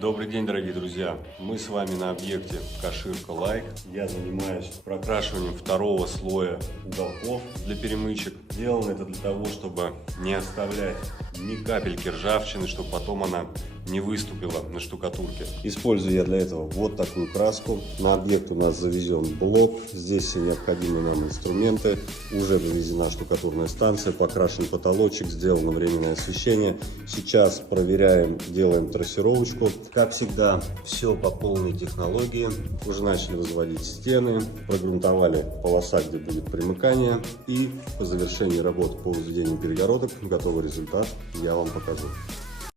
Добрый день, дорогие друзья! Мы с вами на объекте Каширка Лайк. Я занимаюсь прокрашиванием второго слоя уголков для перемычек. Сделано это для того, чтобы не оставлять ни капельки ржавчины, чтобы потом она не выступила на штукатурке. Использую я для этого вот такую краску. На объект у нас завезен блок. Здесь все необходимые нам инструменты. Уже довезена штукатурная станция, покрашен потолочек, сделано временное освещение. Сейчас проверяем, делаем трассировочку. Как всегда, все по полной технологии. Уже начали возводить стены, прогрунтовали полоса, где будет примыкание. И по завершении работы по возведению перегородок готовый результат я вам покажу.